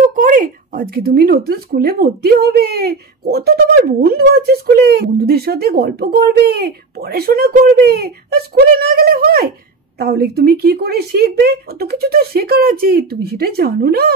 কেউ করে? আজকে তুমি নতুন স্কুলে ভর্তি হবে, কত তোমার বন্ধু আছে স্কুলে, বন্ধুদের সাথে গল্প করবে, পড়াশোনা করবে। আর স্কুলে না গেলে হয়? তাহলে তুমি কি করে শিখবে? কত কিছু তো শেখার আছে, তুমি সেটা জানো না?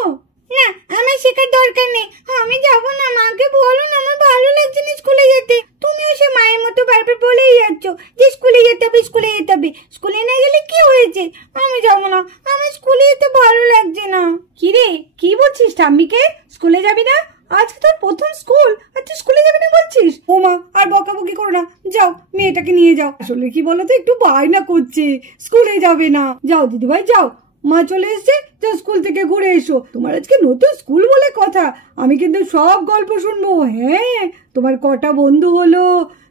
না, আমার শেখার দরকার নেই, আমি যাবো না। মাকে বলো না, আমার ভালো লাগছে না স্কুলে যেতে। তুমিও সে মায়ের মতো বারবার বলেই যাচ্ছ যে স্কুলে যেতে হবে, স্কুলে যেতে হবে। স্কুলে না গেলে কি হয়েছে? আমি যাবো না, আমার স্কুলে যেতে ভালো লাগছে না। কি রে, কি বলছিস ঠাম্মিকে? স্কুলে যাবি না? আজকে তোর প্রথম স্কুল আর তুই স্কুলে যাবি না বলছিস? ও মা, আর বকাবকি করো না, যাও মেয়েটাকে নিয়ে যাও। আসলে কি বলতো, একটু বায়না করছে, স্কুলে যাবে না। যাও দিদিভাই যাও, মা চলে এসছে, যাও স্কুল থেকে ঘুরে এসো। তোমার আজকে নতুন স্কুল বলে কথা, আমি কিন্তু সব গল্প শুনবো। হ্যাঁ, তোমার কটা বন্ধু হলো,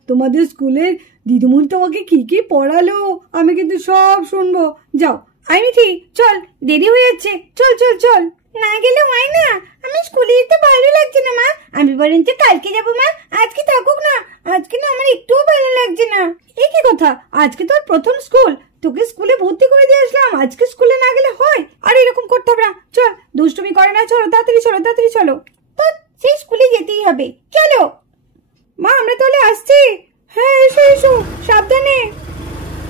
তোমাদের স্কুলের দিদিমণি তোমাকে কি কি পড়ালো, আমি কিন্তু সব শুনবো। যাও। আই মিঠি, চল, দেরি হয়ে যাচ্ছে, চল চল চল। না গেলে হয় না, আমি স্কুলে যেতে ভালো লাগছে না মা। আমি বরঞ্চ কালকে যাবো মা, আজকে থাকুক না। আজকে না আমার একটুও ভালো লাগছে না। এই কি কথা, আজকে তোর প্রথম স্কুল, তোকে স্কুলে ভর্তি করে দিয়ে আসলাম, আজকে স্কুলে না গেলে হয়? আর এরকম করতে হবে না, চল, দুষ্টুমি করে না, চলো তাড়াতাড়ি চলো, তাড়াতাড়ি চলো। তো সেই স্কুলে যেতেই হবে, চলো। মা আমরা তাহলে আসছি। হ্যাঁ এসো এসো, সাবধানে।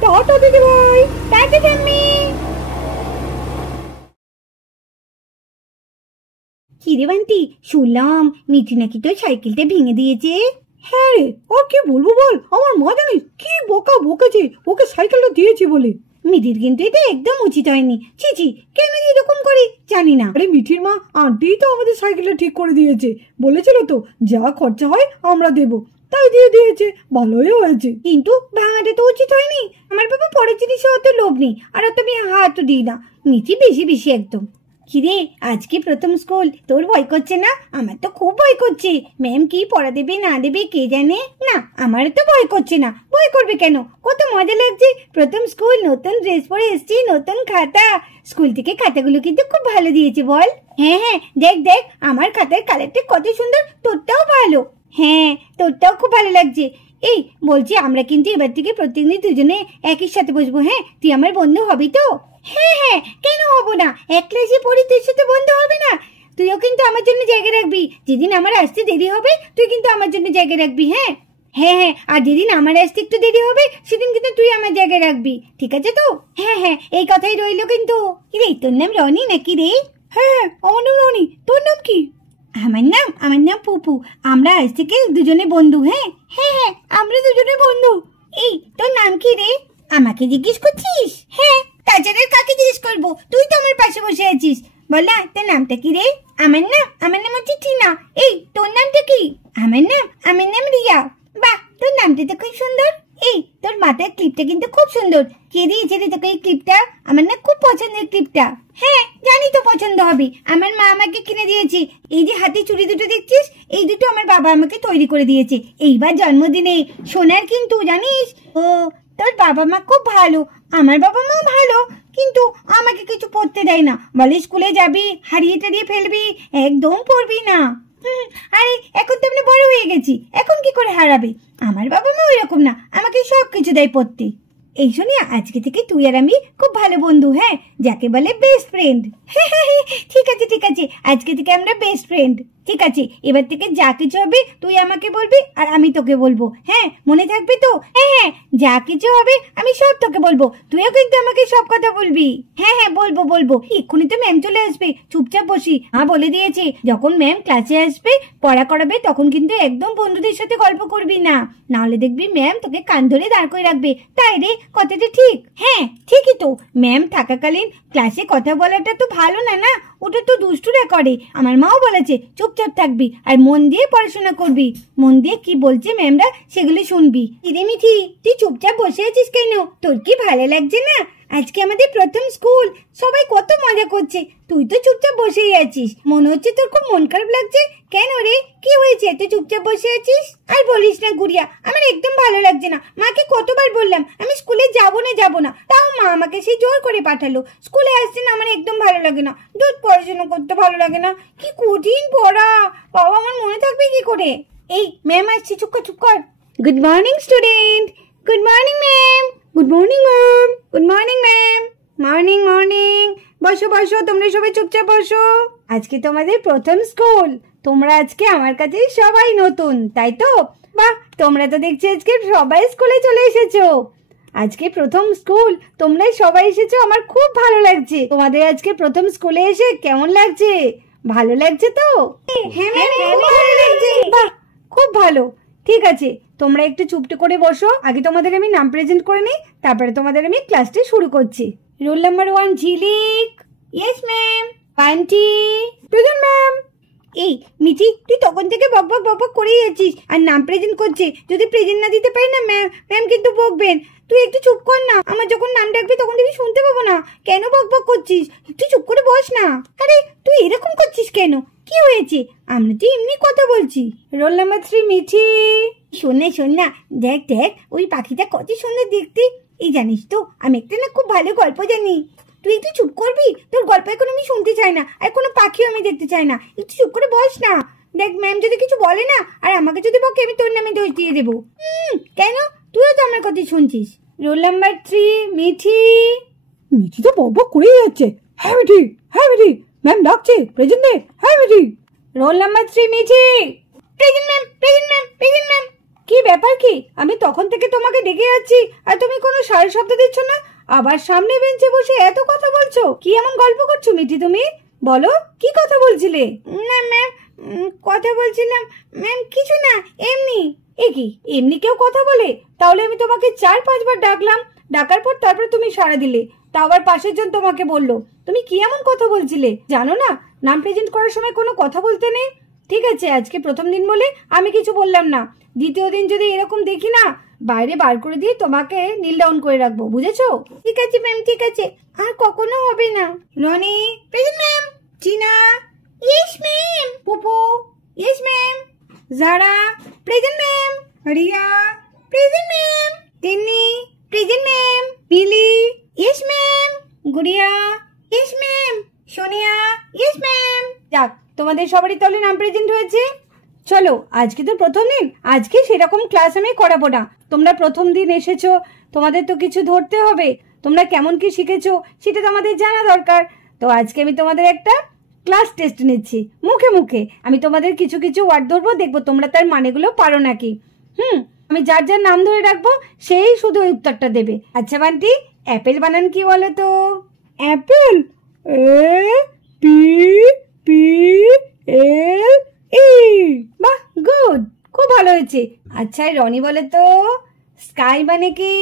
টাটা দিদি ভাই। টাটা ঠাম্মি। কিরে বান্টি, শুনলাম মিঠি নাকি তোর সাইকেলটা ভেঙে দিয়েছে। হ্যাঁ রে, আর কি বলবো বল, আমার মা জানিস কি বোকা বকেছে, ওকে সাইকেলটা দিয়েছি বলে। মিঠির কিন্তু এটা একদম উচিত হয়নি। চিচি, কেন এরকম করি জানি না। আরে মিঠির মা আন্টি তো আমাদের সাইকেলটা ঠিক করে দিয়েছে, বলেছিল তো যা খরচা হয় আমরা দেবো, তাই দিয়ে দিয়েছে, ভালোই হয়েছে। কিন্তু ভাঙাটা তো উচিত হয়নি। আমার বাবা পরের জিনিসে অত লোভ নেই, আর অত আমি হাতও দিই না। মিঠি বেশি বেশি একদম। কিরে, আজকে প্রথম স্কুল, তোর ভয় করছে না? আমার তো খুব ভয় করছে। ম্যাম কি পড়া দেবে না দেবে কে জানে। না, আমারও তো ভয় করছে না। ভয় করবে কেন? কত মজা লাগছে। প্রথম স্কুল, নতুন ড্রেস পরে এসছি, নতুন খাতা। স্কুল থেকে খাতাগুলো কিন্তু খুব ভালো দিয়েছে বল। হ্যাঁ হ্যাঁ, দেখ দেখ আমার খাতার কালারটা কত সুন্দর। তোরটাও ভালো। হ্যাঁ, তোরটাও খুব ভালো লাগছে। এই বলছি, আমরা কিন্তু এবার থেকে প্রত্যেকদিন দুজনে একই সাথে বসবো। হ্যাঁ, তুই আমার বন্ধু হবি তো? হ্যাঁ হ্যাঁ, কেন হব না? এক ক্লাসে পড়ি, তোর সাথে বন্ধু হবে না? তুইও কিন্তু আমার জন্য জায়গা রাখবি। যেদিন আমার আসতে দেরি হবে, তুই কিন্তু আমার জন্য জায়গা রাখবি। হ্যাঁ হ্যাঁ হ্যাঁ, আর যেদিন আমার আসতে একটু দেরি হবে, সেদিন কিন্তু তুই আমার জায়গায় রাখবি, ঠিক আছে তো? হ্যাঁ হ্যাঁ, এই কথাই রইলো কিন্তু। রে, তোর নাম রনি নাকি রে? হ্যাঁ, আমার নাম রনি, তোর নাম কি? আমার নাম পুপু। আমরা আজ থেকে দুজনে বন্ধু। হ্যাঁ হ্যাঁ হ্যাঁ, আমরা দুজনে বন্ধু। এই, তোর নাম কি রে? আমাকে জিজ্ঞেস করছিস? হ্যাঁ, তাছাড়া কাকে জিজ্ঞেস করবো? তুই তো আমার পাশে বসে আছিস। বল না, তোর নামটা কি রে? আমার নাম হচ্ছে টিনা। এই, তোর নামটা কি? আমার নাম রিয়া। বাহ, তোর নামটা তো খুব সুন্দর। এই, তোর মাথার ক্লিপটা কিন্তু খুব সুন্দর। কে দিয়েছে রে তোকে এই ক্লিপটা? আমার না খুব পছন্দের ক্লিপটা। হ্যাঁ, জানি তো পছন্দ হবে। আমার মা আমাকে কিনে দিয়েছে। এই যে হাতে চুড়ি দুটো দেখছিস, এই দুটো আমার বাবা আমাকে তৈরি করে দিয়েছে এইবার জন্মদিনে। সোনার কিন্তু, জানিস? ও, তোর বাবা মা খুব ভালো। আমার বাবা মা ভালো, কিন্তু আমাকে কিছু পড়তে দেয় না। বলে স্কুলে যাবি, হারিয়ে টারিয়ে ফেলবি, একদম পড়বি না। আরে এখন তো আমরা বড় হয়ে গেছি, এখন কি করে হারাবে? আমার বাবা মা ওই রকম না, আমাকে সব কিছু দেয় পড়তে। এই শুনি, আজকে থেকে তুই আর আমি খুব ভালো বন্ধু। হ্যাঁ, যাকে বলে বেস্ট ফ্রেন্ড। ঠিক আছে ঠিক আছে, আজকে থেকে আমরা বেস্ট ফ্রেন্ড। ঠিক আছে, এবার থেকে যা কিছু হবে তুই আমাকে বলবি আর আমি তোকে বলবো। হ্যাঁ, মনে থাকবে তো? হ্যাঁ হ্যাঁ, যা কিছু হবে আমি সব তোকে বলবো, তুইও কিন্তু আমাকে সব কথা বলবি। হ্যাঁ হ্যাঁ, বলবো বলবো। এক্ষুনি তো ম্যাম চলে আসবে, চুপচাপ বসি। বলে দিয়েছি, যখন ম্যাম ক্লাসে আসবে পড়া করাবে, তখন কিন্তু একদম বন্ধুদের সাথে গল্প করবি না, নাহলে দেখবি ম্যাম তোকে কান ধরে দাঁড় করে রাখবে। তাই রে, কথাটা ঠিক? হ্যাঁ ঠিকই তো। ম্যাম থাকাকালীন ক্লাসে কথা বলাটা তো ভালো না। না, ওটা তো দুষ্টুরা করে। আমার মাও বলেছে চুপচাপ থাকবি আর মন দিয়ে পড়াশোনা করবি। মন দিয়ে কি বলছে ম্যামরা সেগুলো শুনবি। ইরে মিঠি, তুই চুপচাপ বসে আছিস কেন? তোর কি ভালো লাগছে না? আজকে আমাদের প্রথম স্কুল, সবাই কত মজা করছে, তুই তো চুপচাপ বসেই আছিস। মনে হচ্ছে তোর খুব মন খারাপ লাগছে। কেন রে, কি হয়েছে তুই চুপচাপ বসে আছিস? আর বলিস না গুড়িয়া, আমার একদম ভালো লাগছে না। মাকে কতবার বললাম আমি স্কুলে যাবো না, তাও মা আমাকে সেই জোর করে পাঠালো। স্কুলে আসছে না, আমার একদম ভালো লাগে না। দুধ পড়াশোনা করতে ভালো লাগে না, কি কঠিন পড়া। বাবা, আমার মনে থাকবে কি করে? এই, ম্যাম আসছে, চুপ কর। Good morning student. Good morning ma'am. Good morning ma'am. Good morning ma'am. Morning morning. বসো বসো, তোমরা সবাই চুপচাপ বসো। আজকে তোমাদের প্রথম স্কুল, তোমরা আজকে আমার কাছে সবাই নতুন, তাই তো? বাহ, তোমরা তো দেখছি আজকে সবাই স্কুলে চলে এসেছো। আজকে প্রথম স্কুল, তোমরা সবাই এসেছো, আমার খুব ভালো লাগছে। তোমাদের আজকে প্রথম স্কুলে এসে কেমন লাগছে? ভালো লাগছে তো? হ্যাঁ, বাহ, খুব ভালো। ঠিক আছে, তোমরা একটু চুপটি করে বসো। আগে তোমাদের আমি নাম প্রেজেন্ট করে নিই, তারপরে তোমাদের আমি ক্লাসটি শুরু করছি। Role number 1 Jhilik. Yes ma'am. Panti. Present ma'am. এই মিঠি, তুই তখন থেকে বক বক বক বক করেই যাচ্ছিস, আর নাম প্রেজেন্ট করছে। যদি প্রেজেন্ট না দিতে পারি না ম্যাম কিন্তু বকবেন। তুই একটু চুপ কর না, আমার যখন নাম ডাকবি তখন তুমি শুনতে পাবো না। কেন বক বক করছিস? একটু চুপ করে বস না। আরে তুই এরকম করছিস কেন? কি হয়েছে? আমরা তো এমনি কথা বলছি। Roll number 3 Mithi. শোন না, দেখ ওই পাখিটা কত সুন্দর দেখতে। এই জানিস তো, আমি একটা না খুব ভালো গল্প জানি। তুই একটু চুপ করবি? তোর গল্প এখন আমি শুনতে চাই না, আর কোনো পাখিও আমি দেখতে চাই না। একটু চুপ করে বস না। দেখ, ম্যাম যদি কিছু বলে না, আর আমাকে যদি বকে, আমি তোর নামে দোষ দিয়ে দেবো। কেন? তুইও তো আমার কথা শুনছিস। Roll number 3 Mithi. মিঠি তো বক বক করেই যাচ্ছে। হ্যাঁ মিঠি, ম্যাম ডাকছে, প্রেজেন্ট দে। হ্যাঁ Mithi. Roll number 3 Mithi. Present ma'am. কি ব্যাপার কি? আমি তখন থেকে তোমাকে ডেকে যাচ্ছি, আর তুমি কোনো সাড়ে শব্দ দিচ্ছ না। আবার সামনে বেঞ্চে বসে এত কথা বলছো। কি এমন গল্প করছো মিঠি তুমি? বলো, কি কথা বলছিলে? না ম্যাম, কথা বলছিলাম ম্যাম, কিছু না, এমনি। এ কি, এমনি কেউ কথা বলে? তাহলে আমি তোমাকে 4-5 বার ডাকলাম, ডাকার পর তারপর তুমি সাড়া দিলে। তা আবার পাশের জন তোমাকে বললো। তুমি কি এমন কথা বলছিলে? জানো না নাম প্রেজেন্ট করার সময় কোনো কথা বলতে নেই? ঠিক আছে, আজকে প্রথম দিন বলে আমি কিছু বললাম না। দ্বিতীয় দিন যদি এরকম দেখি না, বাইরে বার করে দিয়ে তোমাকে নীল ডাউন করে রাখবো, বুঝেছো? ঠিক আছে ম্যাম, ঠিক আছে, আর কখনো হবে না। Roni. Present ma'am. Tina. Yes ma'am. Pupu. Yes ma'am. Zara. Present ma'am. Riya. Present ma'am. Tinni. Present ma'am. Pili. Yes ma'am. Guriya. Yes ma'am. Sonia. Yes ma'am. যাক, তোমাদের সবারই তাহলে নাম প্রেজেন্ট হয়েছে। চলো, আজকে তো প্রথম দিন, আজকে সেরকম ক্লাস আমি করাবো না। তোমরা প্রথম দিন এসেছো, তোমাদের তো কিছু ধরতে হবে। তোমরা কেমন কি শিখেছো সেটা তো আমাদের জানা দরকার। তো আজকে আমি তোমাদের একটা ক্লাস টেস্ট নিচ্ছি, মুখে মুখে। আমি তোমাদের কিছু কিছু ওয়ার্ড ধরবো, দেখবো তোমরা তার মানেগুলো পারো নাকি। আমি যার যার নাম ধরে রাখবো, সেই শুধু ওই উত্তরটা দেবে। আচ্ছা বান্টি, অ্যাপেল বানান কি বলো তো? Apple, APPLE। বাহ, গুড, খুব ভালো হয়েছে। আচ্ছা রনি বলে তো স্কাই মানে কি?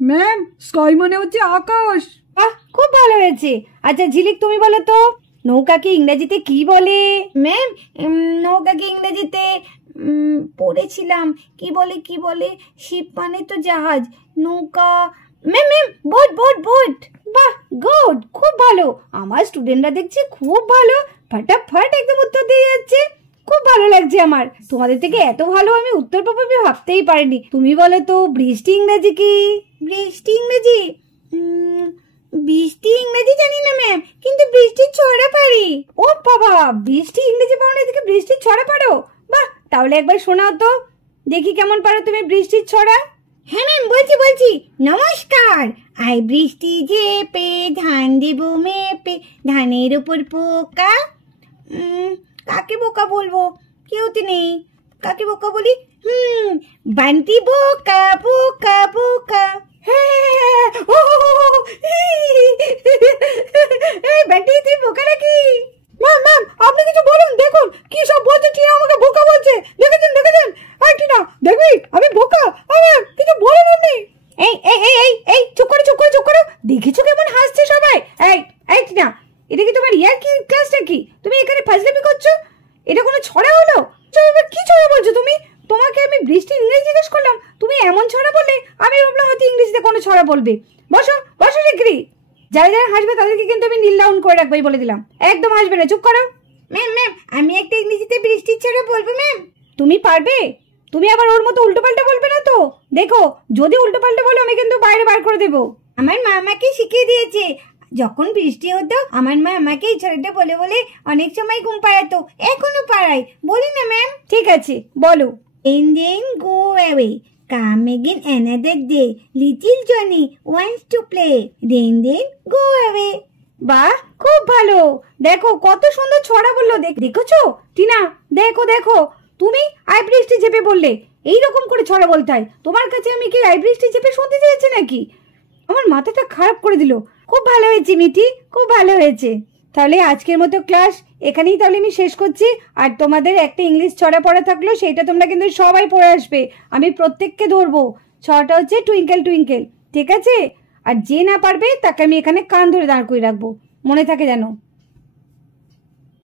ম্যাম, স্কাই মানে হচ্ছে আকাশ। বাহ, খুব ভালো হয়েছে। আচ্ছা ঝিলিক, তুমি বলো তো নৌকাকে ইংরেজিতে কি বলে? ম্যাম, নৌকাকে ইংরেজিতে পড়েছিলাম, কি বলে শিপ মানে তো জাহাজ, নৌকা ম্যাম বোট। বাহ, গুড, খুব ভালো। আমার স্টুডেন্টরা দেখছি খুব ভালো, ফটাফট একদম উত্তর দিয়ে যাচ্ছে। খুব ভালো লাগছে আমার। তোমাদের থেকে এত ভালো আমি উত্তর পাবো আমি ভাবতেই পারিনি। তুমি বলো তো বৃষ্টি ইংরেজি কি? বৃষ্টি ইংরেজি বৃষ্টি ইংরেজি জানি না ম্যাম, কিন্তু বৃষ্টির ছড়া পারি। ও বাবা, বৃষ্টি ইংরেজি পারো না, এদিকে বৃষ্টির ছড়া পারো? বাহ, তাহলে একবার শোনাও তো, দেখি কেমন পারো তুমি বৃষ্টির ছড়া। হ্যাঁ ম্যাম, বলছি। নমস্কার, আই বৃষ্টি ঝেপে ধান দেব মেপে, ধানের উপর পোকা। কাকে বোকা বলবো? কেউ তো নেই, কাকে বোকা বলি? বান্টি বোকা বোকা বোকা। হ্যাঁ, বান্টি তুই বোকা নাকি? ম্যাম, আপনি কিছু বলুন। দেখুন কি সব বলছে, টিনা আমাকে বোকা বলছে। দেখেছেন? এই টিনা, দেখবি আমি বোকা? ম্যাম, কিছু বলুন আপনি। এই চুপ করো। দেখেছো কেমন হাসছে সবাই? এই টিনা, এটা কি তোমার ইয়ার কি ক্লাসটা কি? তুমি এখানে ফাজলামি করছো? এটা কোনো ছড়া হলো? কি ছড়া বলছো তুমি? তোমাকে আমি বৃষ্টি ইংরেজি জিজ্ঞেস করলাম, তুমি এমন ছড়া বললে, আমি ভাবলাম হয়তো ইংরেজিতে কোনো ছড়া বলবে। বসো শিগগিরি। যারা হাসবে তাদেরকে কিন্তু আমি নীল ডাউন করে রাখবো, বলে দিলাম। একদম হাসবে না, চুপ করো। ম্যাম, আমি একটা ইংরেজিতে বৃষ্টির ছড়া বলবো ম্যাম। তুমি পারবে? তুমি আবার ওর মতো উল্টো পাল্টা বলবে না তো? দেখো, যদি উল্টো পাল্টা বলো আমি কিন্তু বাইরে বার করে দেবো। আমার মা আমাকে শিখিয়ে দিয়েছে, যখন বৃষ্টি হতো আমার মা আমাকে এই ছড়াটা বলে অনেক সময় ঘুম পাড়াতো, এখনো পাড়ায়। বলি না ম্যাম? ঠিক আছে, বলো। And then go away, come again another day, little Johnny wants to play. Then go away. বাহ, খুব ভালো। দেখো কত সুন্দর ছড়া বললো, দেখেছো টিনা? দেখো দেখো, তুমি আই বৃষ্টি চেপে বললে, এইরকম করে ছড়া বলতে হয়। তোমার কাছে আমি কি আই বৃষ্টি চেপে শুনতে চেয়েছি নাকি? আমার মাথাটা খারাপ করে দিল। খুব ভালো হয়েছে মিঠি, খুব ভালো হয়েছে। তাহলে আজকের মতো ক্লাস এখানেই তাহলে আমি শেষ করছি। আর তোমাদের একটা ইংলিশ ছড়া পড়া থাকলো, সেইটা তোমরা কিন্তু সবাই পড়ে আসবে। আমি প্রত্যেককে ধরবো। ছড়াটা হচ্ছে টুইঙ্কেল টুইঙ্কেল, ঠিক আছে? আর যে না পারবে তাকে আমি এখানে কান ধরে দাঁড় করে রাখবো, মনে থাকে যেন।